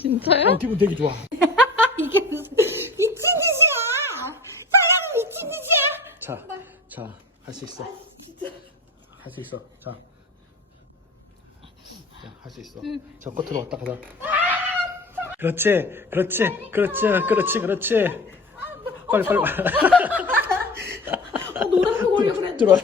진짜요? 기분 되게 좋아. 이게 무슨 미친 짓이야. 사람은 미친 짓이야. 자, 할 수 있어. 할 수 있어. 자, 할 수 있어. 저 끝으로 왔다 가자. 그렇지. 빨리. 노란색 올려 그래. 들어와.